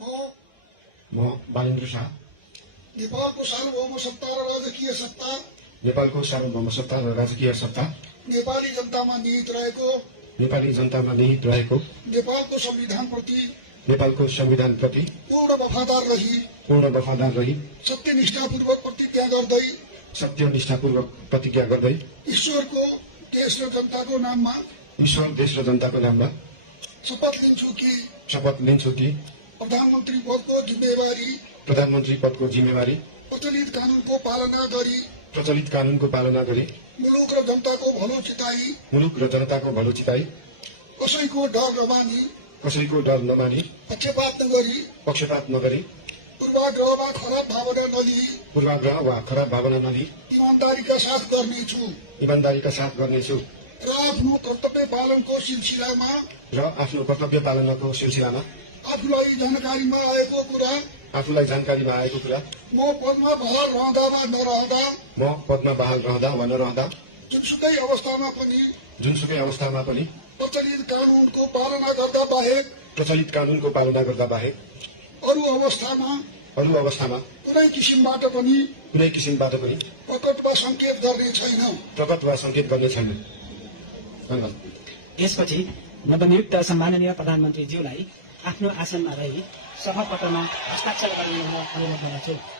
म बालेन्द्र शाह नेपालको सार्वभौम सत्ता र राजकीय सत्ता नेपालको सार्वभौम सत्ता र राजकीय सत्ता नेपाली जनतामा निहित रहेको नेपालको संविधानप्रति पूर्ण वफादार रही सत्यनिष्ठापूर्वक प्रतिज्ञा गर्दै ईश्वर देश र जनताको नाममा शपथ लिन्छु कि प्रधानमन्त्री पदको जिम्मेवारी प्रचलित कानूनको पालना गरी मुलुक र जनताको भलो चिताई कसैको डर नमानी पक्षपात नगरी पूर्वाग्रह वा खराब भावना नलिई इमानदारीका साथ गर्नेछु र आफ्नो कर्तव्य पालनको सिलसिलामा आफूलाई जानकारीमा आएको कुरा म पदमा बहाल रहँदा वा नरहँदा जुनसुकै अवस्थामा पनि प्रचलित कानूनको पालना गर्दा बाहेक अरू अवस्थामा कुनै किसिमबाट पनि प्रकट वा संकेत गर्ने छैन। धन्यवाद। यसपछि नवनियुक्त सम्माननीय प्रधानमन्त्रीज्यूलाई आफ्नो आसनमा रही शपथपत्रमा हस्ताक्षर गर्ने अनुरोध गर्दछु।